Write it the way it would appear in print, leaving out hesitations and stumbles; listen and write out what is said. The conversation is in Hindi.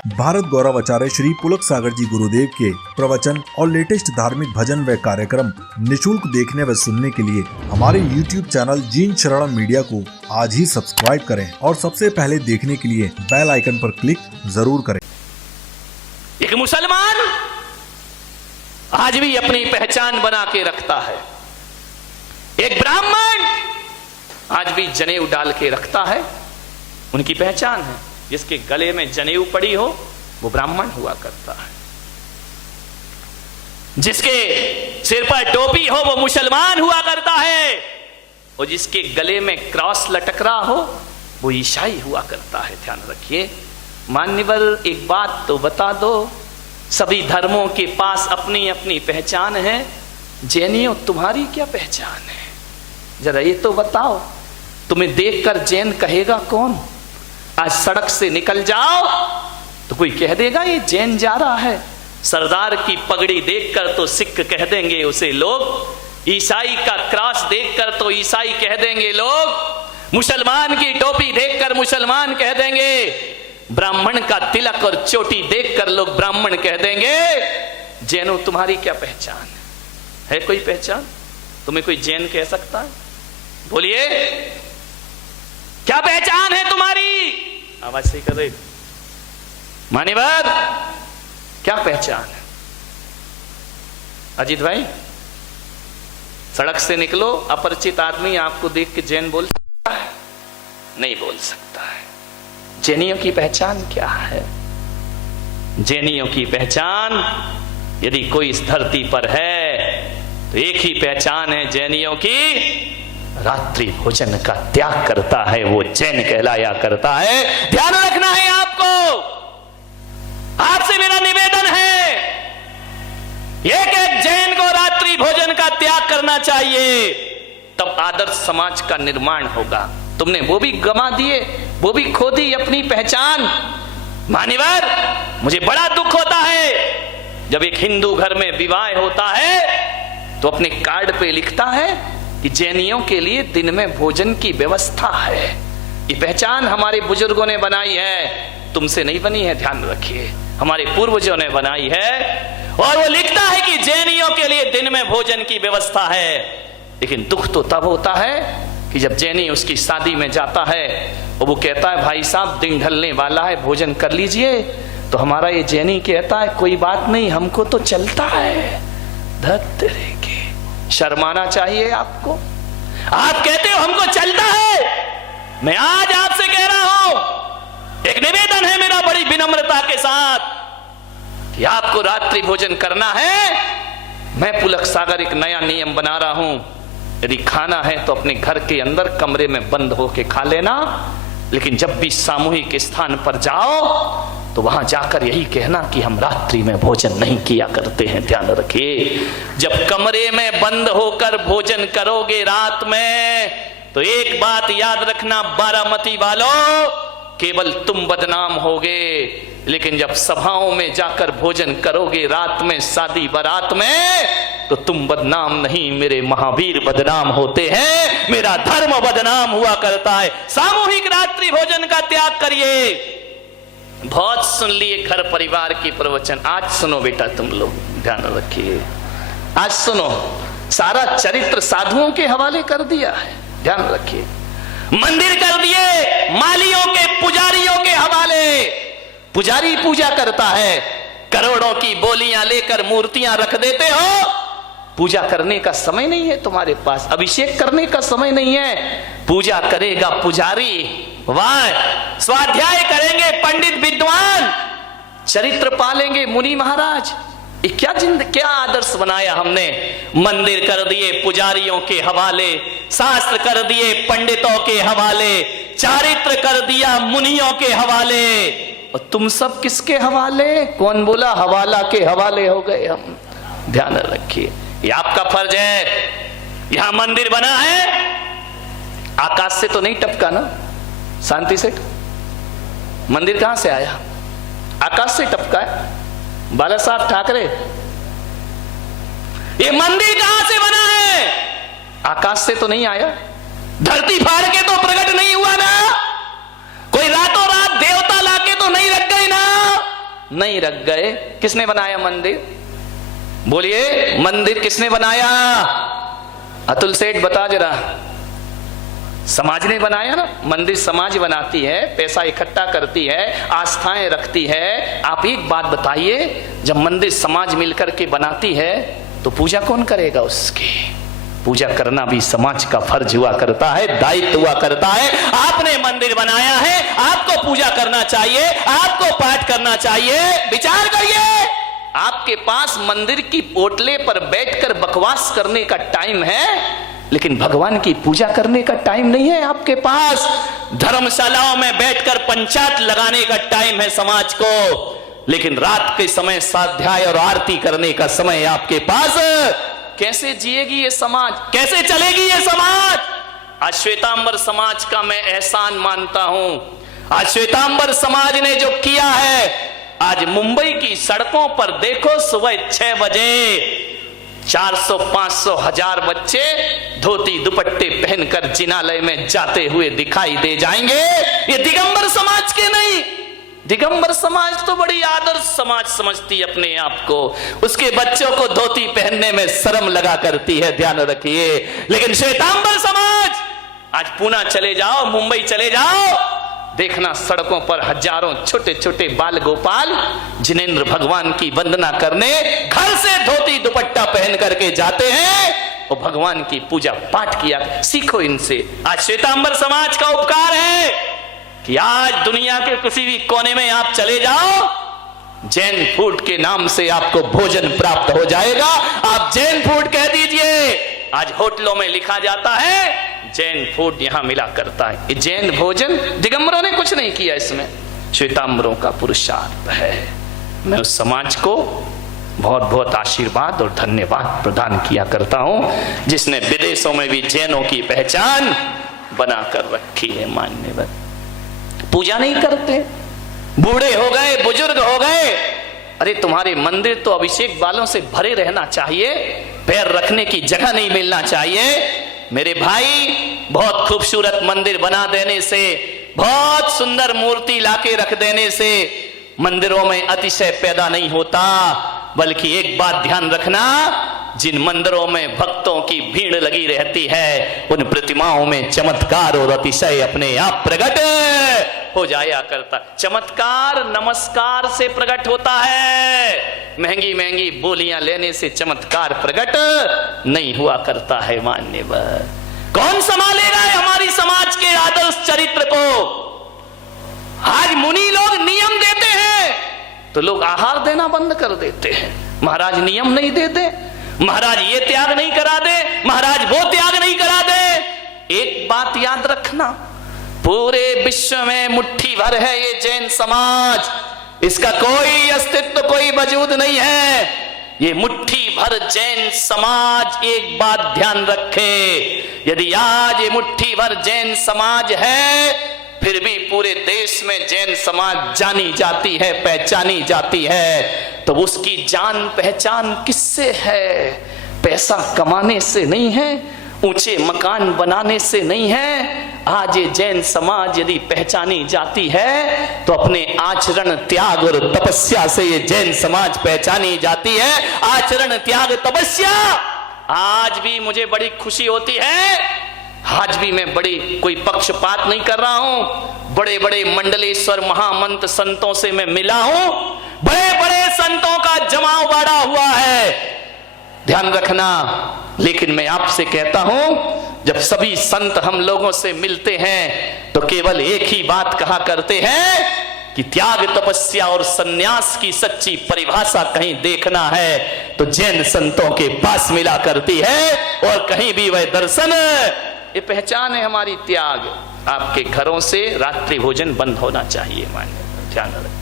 भारत गौरव आचार्य श्री पुलक सागर जी गुरुदेव के प्रवचन और लेटेस्ट धार्मिक भजन व कार्यक्रम निशुल्क देखने व सुनने के लिए हमारे YouTube चैनल जीन शरणम मीडिया को आज ही सब्सक्राइब करें और सबसे पहले देखने के लिए बेल आइकन पर क्लिक जरूर करें। एक मुसलमान आज भी अपनी पहचान बना के रखता है। एक ब्राह्मण आज भी जनेऊ डाल के रखता है, उनकी पहचान है। जिसके गले में जनेऊ पड़ी हो वो ब्राह्मण हुआ करता है, जिसके सिर पर टोपी हो वो मुसलमान हुआ करता है, और जिसके गले में क्रॉस लटक रहा हो वो ईसाई हुआ करता है। ध्यान रखिए मान्यवर, एक बात तो बता दो, सभी धर्मों के पास अपनी अपनी पहचान है। जैनियों तुम्हारी क्या पहचान है, जरा ये तो बताओ। तुम्हें देखकर जैन कहेगा कौन? आज सड़क से निकल जाओ तो कोई कह देगा ये जैन जा रहा है। सरदार की पगड़ी देखकर तो सिख कह देंगे उसे लोग, ईसाई का क्रॉस देखकर तो ईसाई कह देंगे लोग, मुसलमान की टोपी देखकर मुसलमान कह देंगे, ब्राह्मण का तिलक और चोटी देखकर लोग ब्राह्मण कह देंगे। जैनो तुम्हारी क्या पहचान है? कोई पहचान? तुम्हें कोई जैन कह सकता है? बोलिए क्या पहचान है तुम्हारी? आवाज सही कर रहे मान्यवर, क्या पहचान है? अजीत भाई, सड़क से निकलो, अपरिचित आदमी आपको देख के जैन बोल सकता है? नहीं बोल सकता है। जैनियों की पहचान क्या है? जैनियों की पहचान यदि कोई इस धरती पर है तो एक ही पहचान है जैनियों की, रात्रि भोजन का त्याग करता है वो जैन कहलाया करता है। ध्यान रखना है आपको, आपसे मेरा निवेदन है, एक एक जैन को रात्रि भोजन का त्याग करना चाहिए, तब आदर्श समाज का निर्माण होगा। तुमने वो भी गमा दिए, वो भी खो दी अपनी पहचान। मान्यवर, मुझे बड़ा दुख होता है जब एक हिंदू घर में विवाह होता है तो अपने कार्ड पे लिखता है कि जैनियों के लिए दिन में भोजन की व्यवस्था है। ये पहचान हमारे बुजुर्गों ने बनाई है, तुमसे नहीं बनी है। ध्यान रखिए, हमारे पूर्वजों ने बनाई है, और वो लिखता है कि जैनियों के लिए दिन में भोजन की व्यवस्था है। लेकिन दुख तो तब होता है कि जब जैनी उसकी शादी में जाता है और वो कहता है भाई साहब दिन ढलने वाला है, भोजन कर लीजिए, तो हमारा ये जैनी कहता है कोई बात नहीं, हमको तो चलता है। धत के शर्माना चाहिए आपको। आप कहते हो हमको चलता है, मैं आज आपसे कह रहा हूं, एक निवेदन है मेरा बड़ी विनम्रता के साथ कि आपको रात्रि भोजन करना है। मैं पुलक सागर एक नया नियम बना रहा हूं, यदि खाना है तो अपने घर के अंदर कमरे में बंद होके खा लेना, लेकिन जब भी सामूहिक स्थान पर जाओ तो वहां जाकर यही कहना कि हम रात्रि में भोजन नहीं किया करते हैं। ध्यान रखिए, जब कमरे में बंद होकर भोजन करोगे रात में तो एक बात याद रखना बारामती वालों, केवल तुम बदनाम होगे, लेकिन जब सभाओं में जाकर भोजन करोगे रात में शादी बारात में तो तुम बदनाम नहीं, मेरे महावीर बदनाम होते हैं, मेरा धर्म बदनाम हुआ करता है। सामूहिक रात्रि भोजन का त्याग करिए। बहुत सुन लिए घर परिवार की प्रवचन, आज सुनो बेटा तुम लोग, ध्यान रखिए, आज सुनो। सारा चरित्र साधुओं के हवाले कर दिया है, ध्यान रखिए। मंदिर कर दिए मालियों के, पुजारियों के हवाले। पुजारी पूजा करता है, करोड़ों की बोलियां लेकर मूर्तियां रख देते हो। पूजा करने का समय नहीं है तुम्हारे पास, अभिषेक करने का समय नहीं है। पूजा करेगा पुजारी, वाह, स्वाध्याय करेंगे पंडित विद्वान, चरित्र पालेंगे मुनि महाराज। ये क्या आदर्श बनाया हमने? मंदिर कर दिए पुजारियों के हवाले, शास्त्र कर दिए पंडितों के हवाले, चारित्र कर दिया मुनियों के हवाले, और तुम सब किसके हवाले? कौन बोला हवाला के हवाले हो गए हम? ध्यान रखिए, ये आपका फर्ज है। यहां मंदिर बना है, आकाश से तो नहीं टपका ना शांति सेठ? मंदिर कहां से आया? आकाश से टपका है। बाला साहब ठाकरे, ये मंदिर कहां से बना है? आकाश से तो नहीं आया, धरती फाड़ के तो प्रकट नहीं हुआ ना, कोई रातों रात देवता लाके तो नहीं रख गए ना। नहीं रख गए। किसने बनाया मंदिर? बोलिए, मंदिर किसने बनाया? अतुल सेठ बता जरा। समाज ने बनाया ना। मंदिर समाज बनाती है, पैसा इकट्ठा करती है, आस्थाएं रखती है। आप एक बात बताइए, जब मंदिर समाज मिलकर के बनाती है तो पूजा कौन करेगा? उसकी पूजा करना भी समाज का फर्ज हुआ करता है, दायित्व हुआ करता है। आपने मंदिर बनाया है, आपको पूजा करना चाहिए, आपको पाठ करना चाहिए। विचार करिए, आपके पास मंदिर की पोटले पर बैठकर बकवास करने का टाइम है, लेकिन भगवान की पूजा करने का टाइम नहीं है आपके पास। धर्मशालाओं में बैठकर पंचायत लगाने का टाइम है समाज को, लेकिन रात के समय स्वाध्याय और आरती करने का समय आपके पास। कैसे जिएगी ये समाज? कैसे चलेगी ये समाज? आज श्वेतांबर समाज का मैं एहसान मानता हूं। आज श्वेतांबर समाज ने जो किया है, आज मुंबई की सड़कों पर देखो, सुबह 6 बजे 400, 500, 1000 बच्चे धोती दुपट्टे पहनकर जिनालय में जाते हुए दिखाई दे जाएंगे। ये दिगंबर समाज के नहीं। दिगंबर समाज तो बड़ी आदर्श समाज समझती है अपने आप को, उसके बच्चों को धोती पहनने में शर्म लगा करती है, ध्यान रखिए। लेकिन श्वेतांबर समाज, आज पुणे चले जाओ, मुंबई चले जाओ, देखना सड़कों पर हजारों छोटे छोटे बाल गोपाल जिनेंद्र भगवान की वंदना करने घर से धोती दुपट्टा पहन करके जाते हैं, वो भगवान की पूजा पाठ किया। सीखो इनसे। आज श्वेतांबर समाज का उपकार है कि आज दुनिया के किसी भी कोने में आप चले जाओ, जैन फूड के नाम से आपको भोजन प्राप्त हो जाएगा। आप जैन फूड कह दीजिए, आज होटलों में लिखा जाता है जैन फूड यहां मिला करता है। ये जैन भोजन, दिगंबरों ने कुछ नहीं किया इसमें, श्वेतांबरों का पुरुषार्थ है। मैं उस समाज को बहुत बहुत आशीर्वाद और धन्यवाद प्रदान किया करता हूं, जिसने विदेशों में भी जैनों की पहचान बनाकर रखी है। मान्यवर पूजा नहीं करते, बूढ़े हो गए, बुजुर्ग हो गए, अरे तुम्हारे मंदिर तो अभिषेक बालों से भरे रहना चाहिए, पैर रखने की जगह नहीं मिलना चाहिए। मेरे भाई, बहुत खूबसूरत मंदिर बना देने से, बहुत सुंदर मूर्ति लाके रख देने से मंदिरों में अतिशय पैदा नहीं होता, बल्कि एक बात ध्यान रखना, जिन मंदिरों में भक्तों की भीड़ लगी रहती है, उन प्रतिमाओं में चमत्कार और अतिशय अपने आप प्रकट हो जाया करता। चमत्कार नमस्कार से प्रकट होता है, महंगी महंगी बोलियां लेने से चमत्कार प्रकट नहीं हुआ करता है। मान्यवर, कौन संभालेगा हमारी समाज के आदर्श चरित्र को? आज मुनि लोग नियम देते हैं तो लोग आहार देना बंद कर देते हैं। महाराज नियम नहीं देते, महाराज ये त्याग नहीं करा दे, महाराज वो त्याग नहीं करा दे। एक बात याद रखना, पूरे विश्व में मुट्ठी भर है ये जैन समाज, इसका कोई अस्तित्व, कोई वजूद नहीं है। ये मुट्ठी भर जैन समाज, एक बात ध्यान रखे, यदि आज ये मुट्ठी भर जैन समाज है, फिर भी पूरे देश में जैन समाज जानी जाती है, पहचानी जाती है, तो उसकी जान पहचान किससे है? पैसा कमाने से नहीं है, ऊंचे मकान बनाने से नहीं है। आज ये जैन समाज यदि पहचानी जाती है तो अपने आचरण त्याग और तपस्या से ये जैन समाज पहचानी जाती है। आचरण त्याग तपस्या। आज भी मुझे बड़ी खुशी होती है, आज भी मैं बड़ी कोई पक्षपात नहीं कर रहा हूं, बड़े बड़े मंडलेश्वर महामंत्र संतों से मैं मिला हूं, बड़े बड़े संतों का जमाव बाड़ा हुआ है, ध्यान रखना। लेकिन मैं आपसे कहता हूं, जब सभी संत हम लोगों से मिलते हैं तो केवल एक ही बात कहा करते हैं कि त्याग तपस्या और सन्यास की सच्ची परिभाषा कहीं देखना है तो जैन संतों के पास मिला करती है, और कहीं भी वह दर्शन, ये पहचान है हमारी त्याग। आपके घरों से रात्रि भोजन बंद होना चाहिए। मान्य ध्यान रखें।